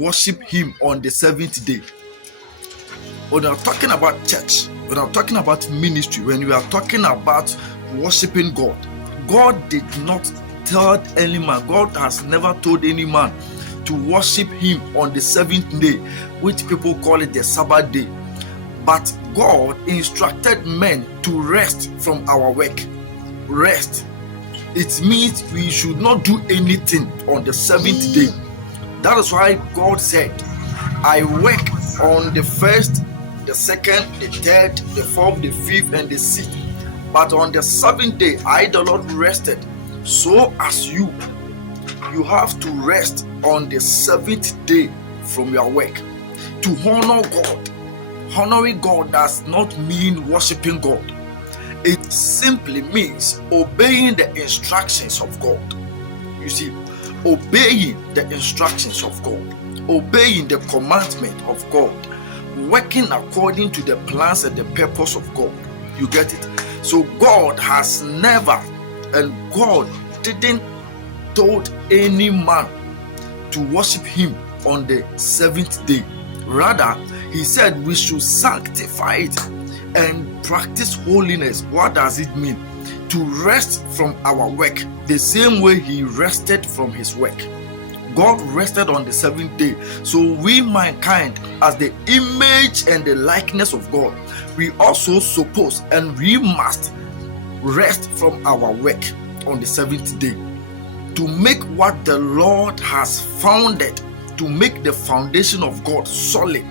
worship him on the seventh day. When we are talking about church, when we are talking about ministry, when we are talking about worshiping God, God did not tell any man, God has never told any man to worship him on the seventh day, which people call it the Sabbath day. But God instructed men to rest from our work. Rest. It means we should not do anything on the seventh day. That is why God said, I work on the first, the second, the third, the fourth, the fifth, and the sixth. But on the seventh day, I, the Lord, rested. So as you have to rest on the seventh day from your work to honor God. Honoring God does not mean worshiping God. It simply means obeying the instructions of God. You see, obeying the instructions of God, obeying the commandment of God, working according to the plans and the purpose of God. You get it? So God has never, and God didn't told any man to worship him on the seventh day. Rather, he said we should sanctify it and practice holiness. What does it mean? To rest from our work the same way he rested from his work. God rested on the seventh day. So we, mankind, as the image and the likeness of God, we also suppose and we must rest from our work on the seventh day to make what the Lord has founded, to make the foundation of God solid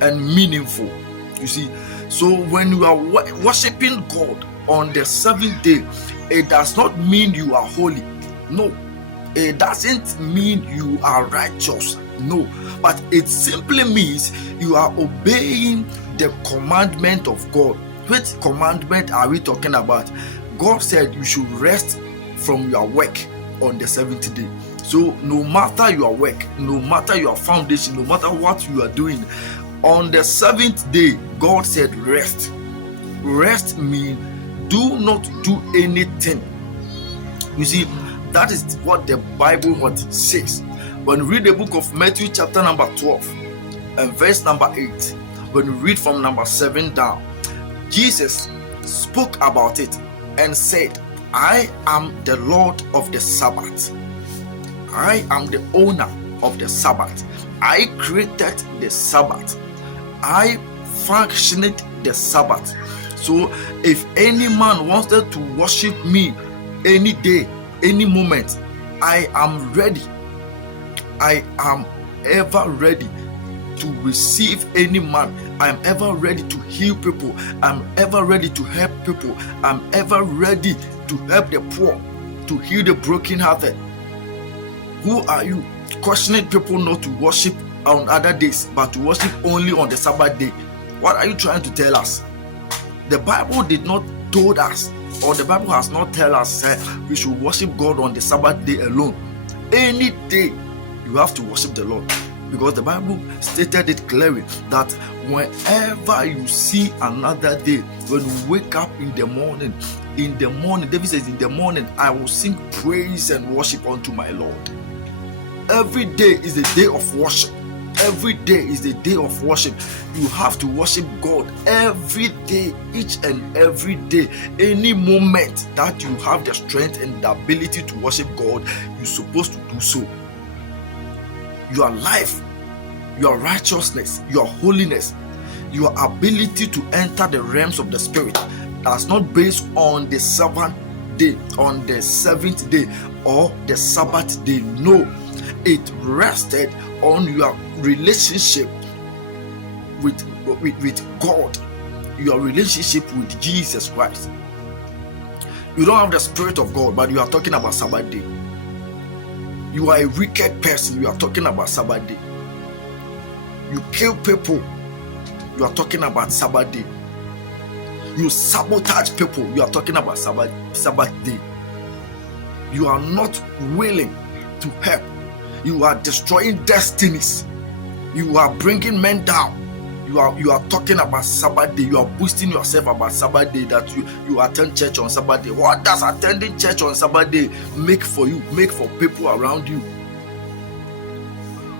and meaningful. You see, so when you are worshiping God on the seventh day, it does not mean you are holy. No. It doesn't mean you are righteous. No. But it simply means you are obeying the commandment of God. Which commandment are we talking about? God said you should rest from your work on the seventh day. So no matter your work, no matter your foundation, no matter what you are doing, on the seventh day, God said rest. Rest means do not do anything. You see, that is what the Bible says. When we read the book of Matthew chapter number 12 and verse number 8, when we read from number 7 down, Jesus spoke about it and said, I am the Lord of the Sabbath. I am the owner of the Sabbath. I created the Sabbath. I functioned the Sabbath. So if any man wanted to worship me any day, any moment, I am ready. I am ever ready to receive any man. I am ever ready to heal people. I'm ever ready to help people. I'm ever ready to help the poor, to heal the brokenhearted. Who are you questioning people not to worship on other days, but to worship only on the Sabbath day? What are you trying to tell us? The Bible did not told us, or the Bible has not tell us we should worship God on the Sabbath day alone. Any day you have to worship the Lord, because the Bible stated it clearly that whenever you see another day, when you wake up in the morning, David says, in the morning I will sing praise and worship unto my Lord. Every day is a day of worship. Every day is the day of worship. You have to worship God every day, each and every day. Any moment that you have the strength and the ability to worship God, you're supposed to do so. Your life, your righteousness, your holiness, your ability to enter the realms of the Spirit that's not based on the seventh day, on the seventh day, or the Sabbath day. No, it rested on your relationship with God, your relationship with Jesus Christ. You don't have the Spirit of God, but you are talking about Sabbath day. You are a wicked person, you are talking about Sabbath day. You kill people, you are talking about Sabbath day. You sabotage people, you are talking about Sabbath day. You are not willing to help. You are destroying destinies. You are bringing men down. You are talking about Sabbath day. You are boosting yourself about Sabbath day, that you attend church on Sabbath day. What does attending church on Sabbath day make for you, make for people around you?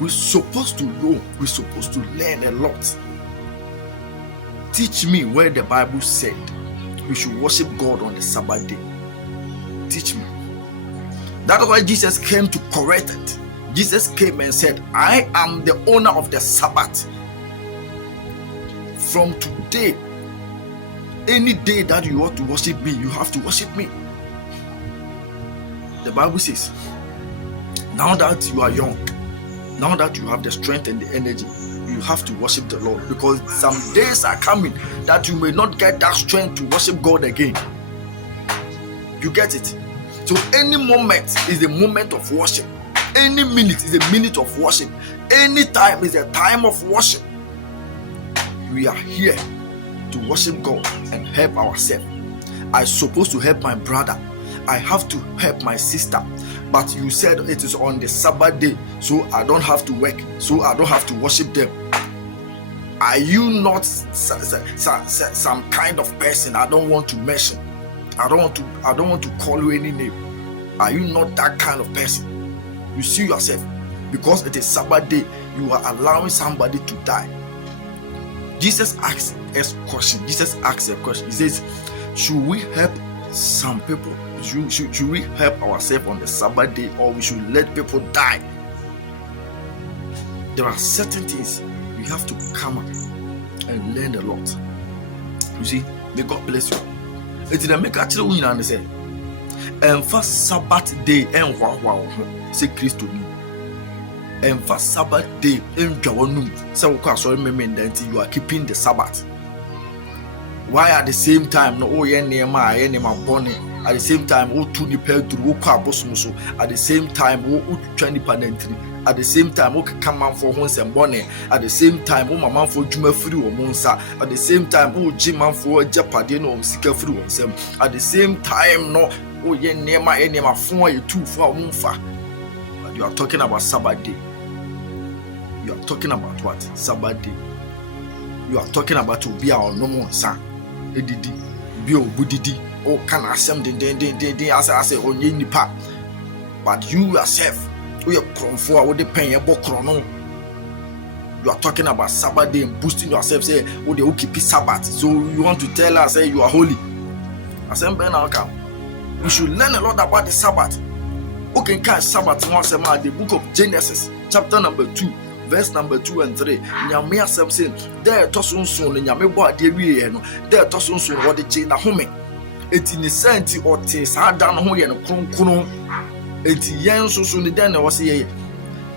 We're supposed to know, we're supposed to learn a lot. Teach me where the Bible said we should worship God on the Sabbath day. Teach me. That's why Jesus came to correct it. Jesus came and said, I am the owner of the Sabbath. From today, any day that you want to worship me, you have to worship me. The Bible says, now that you are young, now that you have the strength and the energy, you have to worship the Lord, because some days are coming that you may not get that strength to worship God again. You get it? So any moment is a moment of worship. Any minute is a minute of worship. Any time is a time of worship. We are here to worship God and help ourselves. I'm supposed to help my brother. I have to help my sister. But you said it is on the Sabbath day, so I don't have to work, so I don't have to worship them. Are you not some kind of person I don't want to mention? I don't want to call you any name. Are you not that kind of person? You see yourself, because it is Sabbath day, you are allowing somebody to die. Jesus asked a question. He says, should we help some people? Should we help ourselves on the Sabbath day, or we should let people die? There are certain things we have to come up and learn a lot. You see, may God bless you. It's the make actually win and say, and first Sabbath day and wow, say Christ to me. And first Sabbath day in Jawanum, so sorry, that you are keeping the Sabbath. Why at the same time, no, near my bonnet. At the same time, to the pedro, at the same time, twenty panentry. At the same time, come man for once and bonnet. At the same time, my man for Juma free or Monsa. At the same time, Jim man for Japadino, Sika free on them. At the same time, no, near my phone, you two for Munfa. But you are talking about Sabbath day. You are talking about what? Sabbath day. You are talking about to be our normal son. Edidi, Bio Budidi. Oh, can I send the as I say on ye nipa? But you yourself, we are from for what they pay your book chrono. You are talking about Sabbath day and boosting yourself, say, oh, they will keep Sabbath. So you want to tell us, say, you are holy. I said, Ben, we should learn a lot about the Sabbath. Okay, can Sabbath once a month, the book of Genesis, chapter number 2. Verse number 2 and 3. Nyame asem say, there tosun so no nyame bo ade wie no. There tosun so wo de che na home. Enti ni senti ote sa da no ho ye no kronkron. Enti yen so ni den na wo se ye.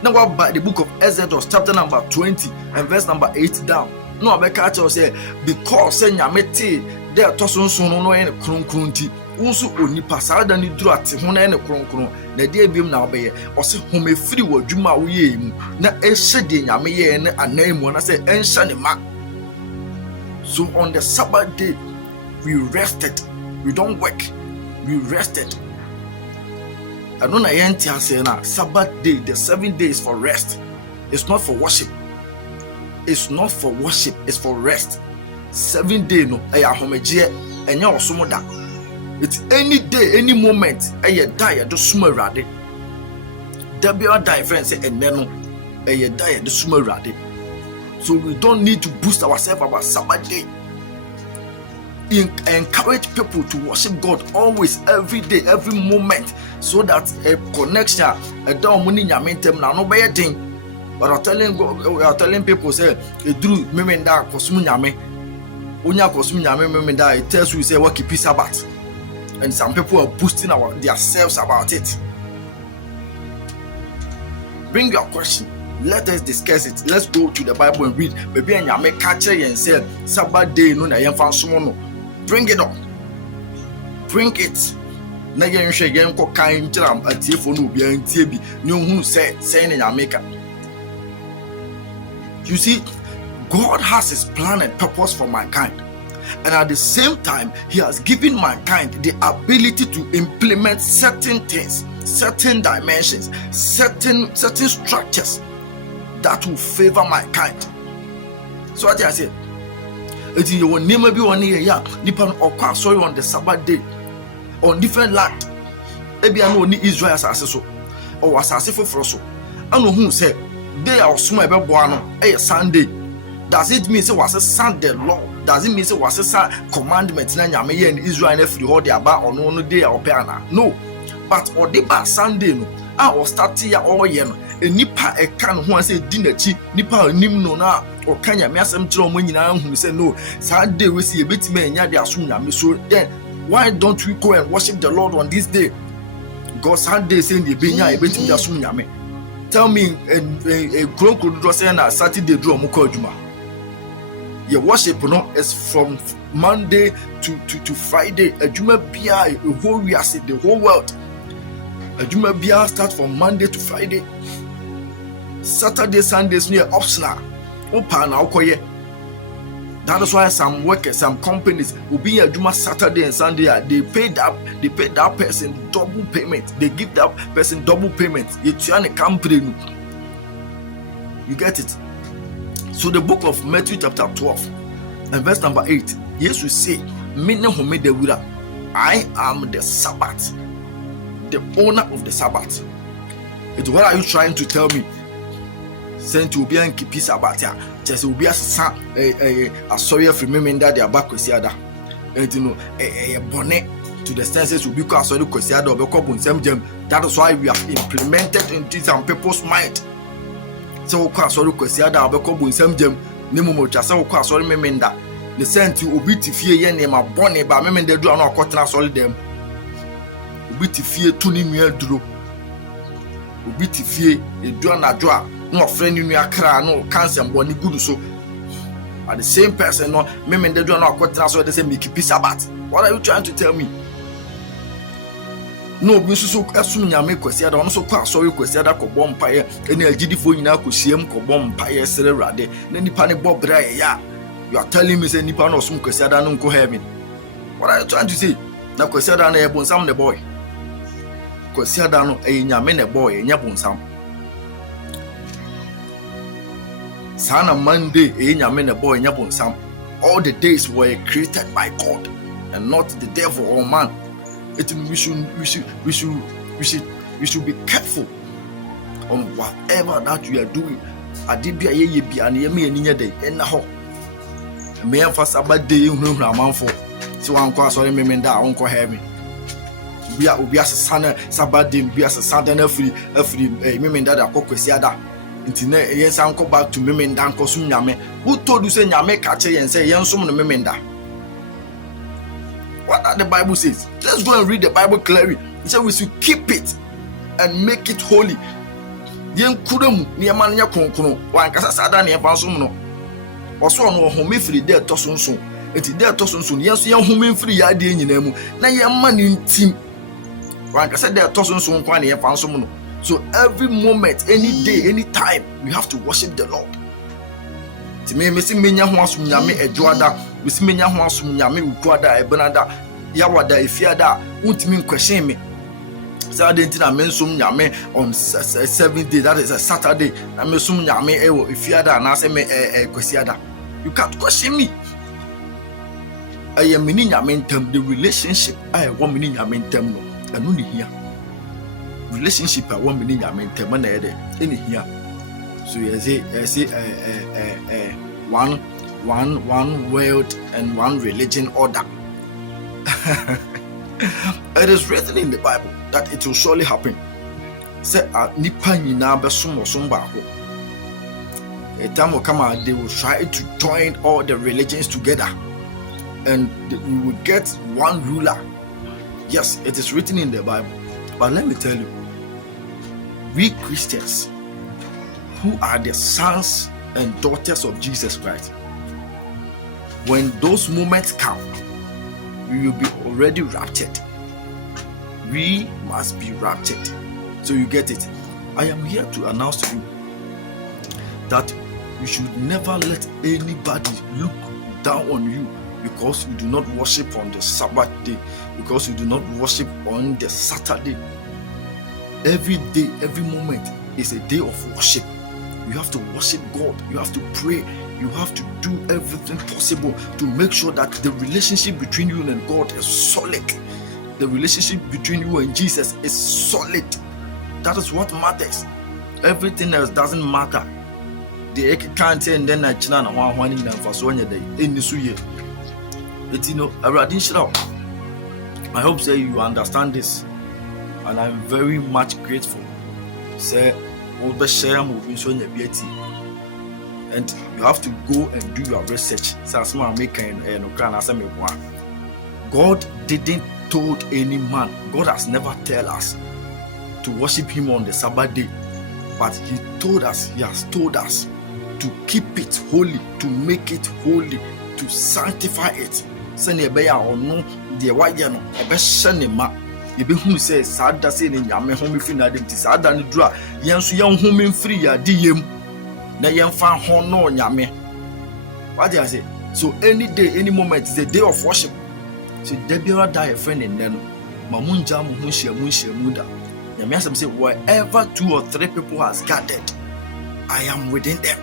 Na wa by the book of Exodus chapter number 20 and verse number 8 down. No abeka tell say, because say nyame te there tosun so no ye no kronkron ti. Unsu onipa sa da ni duru ate ho na ye no kronkron. Na de ebiem na obeye o se home free wo dwuma wo ye mu na ehye de nyame ye ne anaimu na say enhye ne ma. So on the Sabbath day we rested. We don't work, we rested. I don't know yenti say na Sabbath day, the 7 days for rest. It's not for worship. It's not for worship, it's for rest. 7 day no eya homeje enya osomo da. It's any day, any moment. Eye die do sumo rade. There be a die friend say eneno. Eye die do sumo rade. So we don't need to boost ourselves about Sabbath day. Encourage people to worship God always, every day, every moment, so that a connection, a down money nyamentem na no be thing. But we are telling people say, "E drew memenda kosumu nyame, onya kosumu nyame memenda." It tells you say what keep Sabbath. And some people are boosting themselves about it. Bring your question. Let us discuss it. Let's go to the Bible and read. Maybe nyame catch and say Sabbath day no na yemfa nsomo no. Bring it up. Bring it. Na yen hwe yen ko kan tiram atiefo no obi antie bi ne ohunu say na nyame. You see, God has his plan and purpose for mankind. And at the same time, he has given mankind the ability to implement certain things, certain dimensions, certain structures that will favor mankind. So what I say, it is your name be one year, Nippon or sorry on the Sabbath day on different land. Maybe I know Israel as so or as for so. I know who said day our small boano, Sunday. Does it mean say was a Sunday law? Does it mean say was a commandment in Israel and every all the about on no day or piano? No, but or the bad Sunday no. I was starting all year. A nipa a can who say dinner chi nipa nim no na or can ya me asem tro mo nyina hu say no Sunday we see a bit me nya de aso nyame. So then why don't we go and worship the Lord on this day? God Sunday saying the benya a bit me aso nyame. Tell me a kronko do say na Saturday do mo ko adwuma. Your worship no is from Monday to Friday. Adwuma bia a whole we as the whole world. Adwuma bia start from Monday to Friday. Saturday, Sundays near optional. Open now, that is why some workers, some companies will be a Juma Saturday and Sunday. They pay that person double payment. They give that person double payment. It's a company. You get it? So the book of Matthew chapter 12 and verse number 8. Yes, we say, I am the Sabbath, the owner of the Sabbath. It's what are you trying to tell me? Sent to be and keep peace about ya. Just will be a sorry for me that they are back with Siada. And you know, a bonnet to the stances will be called sorry because Siada or Cobun Sam Gem. That is why we have implemented into some people's mind. So, sorry because Siada or Cobun Sam Gem, Nemo Chassa, sorry, Memenda. The sent to Ubiti Fia name a bonnet, but Memenda do not cotton solid them. Ubiti Fia tuning me a drew. Ubiti Fia, a draw na draw. No friend in your car, no cancer, body good so. At the same person, no, men they do not quite so they say me keep Sabbath. What are you trying to tell me? No, we so assume you make question. I don't so quite sorry question that could bomb pie, any LGD for you now could see him could bomb pie, rade. Then the panic bob dry. Yeah, you are telling me say Nippon or some question that don't go heaven. What are you trying to say? Now question that I have some the boy. Question that no a yamen a boy, and yapon some. Sana Monday, a boy, Sam. All the days were created by God and not the devil or man. We should be careful on whatever that you are doing. Adibia ye be and ye me any day and now. Me for Sabbath day, you know, man for so I'm quite sorry, me that uncle heaven. We are a Sunday, Sabbath day, be as a Sunday every me that I cook with Siada. Yes, I'll go back to Memenda and Kosum Yame. Who told you say Yame catch and say Yansum the Memenda? What that the Bible says? Let's go and read the Bible clearly. It says we should keep it and make it holy. Yen Kudum, Niamania Konkuno, one Casasada near Pansumuno. Also, no home free there Tosun soon. It's there Tosun soon. Yes, young home free idea in Nemu. Now, young man in team. One Casa there Tosun soon, one near Pansumuno. So every moment, any day, any time, we have to worship the Lord. To me, Missy Minya Huasum Yame, a Joada, Miss Minya Huasum Yame, Uquada, a Benada, Yawada, if Fiada, won't mean question me. Saturday, I mensum Yame on 7th day, that is a Saturday. I mensum Yame, if Fiada, and I say me a Quesiada. You can't question me. I am meaning Yamentum, the relationship I want meaning Yamentum, and only here. Relationship at 1 minute I mean 10 minutes in here. So you say one world and one religion order. It is written in the Bible that it will surely happen. Say nipa nyina be som ba ho. A time will come and they will try to join all the religions together and we will get one ruler. Yes, it is written in the Bible. But let me tell you, we Christians who are the sons and daughters of Jesus Christ, when those moments come, we will be already raptured. We must be raptured. So you get it. I am here to announce to you that you should never let anybody look down on you because you do not worship on the Sabbath day, because you do not worship on the Saturday. Every day, every moment is a day of worship. You have to worship God. You have to pray. You have to do everything possible to make sure that the relationship between you and God is solid. The relationship between you and Jesus is solid. That is what matters. Everything else doesn't matter. The can't say and then I china na one in for so day in the suye. It's I hope say you understand this, and I'm very much grateful. Say over share moving so and you have to go and do your research. God didn't told any man. God has never tell us to worship him on the Sabbath day, but he has told us to keep it holy, to make it holy, to sanctify it. Send a bear or no, the white no, a best shenema. You be who says, sad does it in Yame home if you not sad than the draw. Yans young home free, a diem. Na young fan horn no Yame. What do I say? So any day, any moment is a day of worship. So Deborah die a friend in Neno. Mamunja Mushia Muda. Yamiasam say, wherever 2 or 3 people has gathered, I am within them.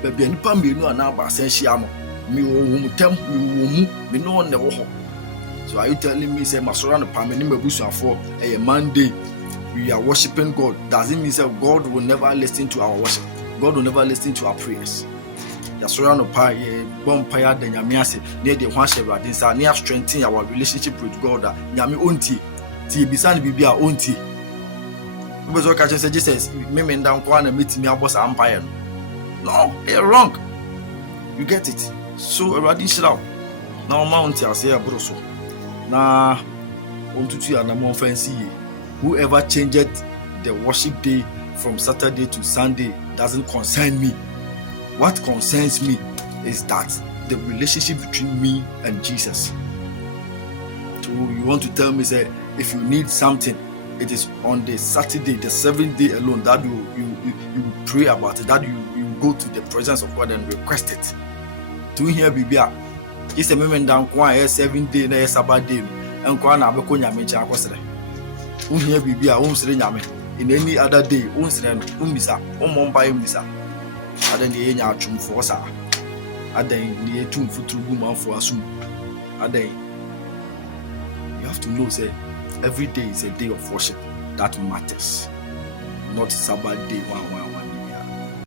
Baby, any pam you know now about Senshiamo. Me won't tell me no one never. So are you telling me, say, Masoran Pam and Nimabusa for a Monday? We are worshiping God. Does it mean that God will never listen to our worship? God will never listen to our prayers. Yasorano pa bonfire the Yamiase near the one shepherd is near strengthening our relationship with God. Yami onti ti bisan bibia onti. Because what I just said, Jesus, me down and meet me boss empire. No, you're wrong. You get it. So already shall now mount I say broso. Na on to and I'm fancy. Whoever changed the worship day from Saturday to Sunday doesn't concern me. What concerns me is that the relationship between me and Jesus. So you want to tell me, say, if you need something, it is on the Saturday, the 7th day alone that you pray about it, that you go to the presence of God and request it. To hear Bibia, it's a moment down 7 day na Sabbath day, and Kwana Bakonya Mecha Kosre. Hear Bibia, in any other day, Umbisa, Umomba Umbisa. Aden the enya atwum for sa aden the etum futuru guma for asum aden. You have to know, say, every day is a day of worship that matters, not Sabbath day one